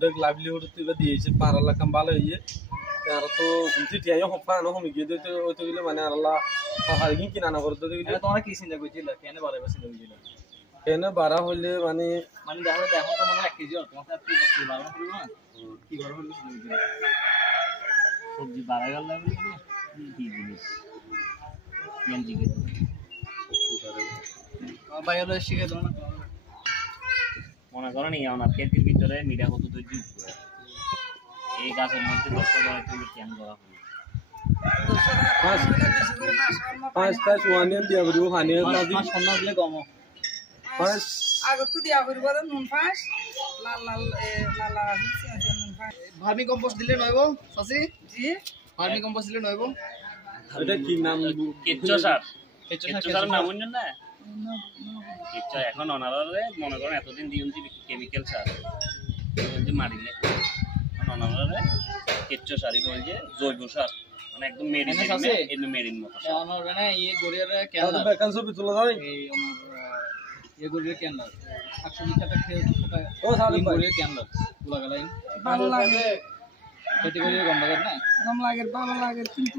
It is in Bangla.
উডেক লাইভলিহুড তুইবা দিয়েছে পারালা কাম ভালো হইয়ে আর তো চিঠিয়া হপা ন হমি গিয়ে দিতে হইতে গেলে মানে আল্লাহ হারগি কিনা না করতে গেলে তোমরা কি চিন্তা করছিল কেন বাড়াইবা চিন্তা করছিল কেন বাড়া হইলে মানে মানে দেখো দেখো তো মনে 1 কেজি তোমার কাছে কি করতে বাড়া হলো না কি বড় হলো সবজি বাড়া গেল না কি জিনিস কেন জিগে ভাই হলো শিখে দাও না মনে করো নি আমার ক্ষেতের ভিতরে মিডিয়া কত তৈরি করে এই গাছের মধ্যে 10 টাকা তুমি কেন করা হলো পাঁচ ওয়ানিয়ান দিয়া করিব খানি মাছ সন্না দিলে কম পাঁচ আগত দিয়া করিব নুন পাঁচ লাল লাল লালা হইছে আছে নুন পাঁচ ভার্মি কম্পোস্ট দিলে নয়বো সসি জি ভার্মি কম্পোস্ট দিলে নয়বো এটা কি নাম কেচ্চো সার নাম হইন না কেচ্চো এখন অনারারে মনে করেন এতদিন দিউনজি কেমিক্যাল সার যে মারিলে অনারারে কেচ্চো সার এটা হইছে জৈব সার মানে একদম মেরিন মতো অনার মানে এই গড়িয়ারে কেন বেকান ছবি তোলা যায় এই অনার এই গড়িয়ারে কেন শাকসবজি খাতা খেয়ে ও সালে গড়িয়ারে কেন লাগা গেলাই ভালো লাগে খেতে গড়িয়ারে গম লাগে না গম লাগে ভালো লাগে কিন্তু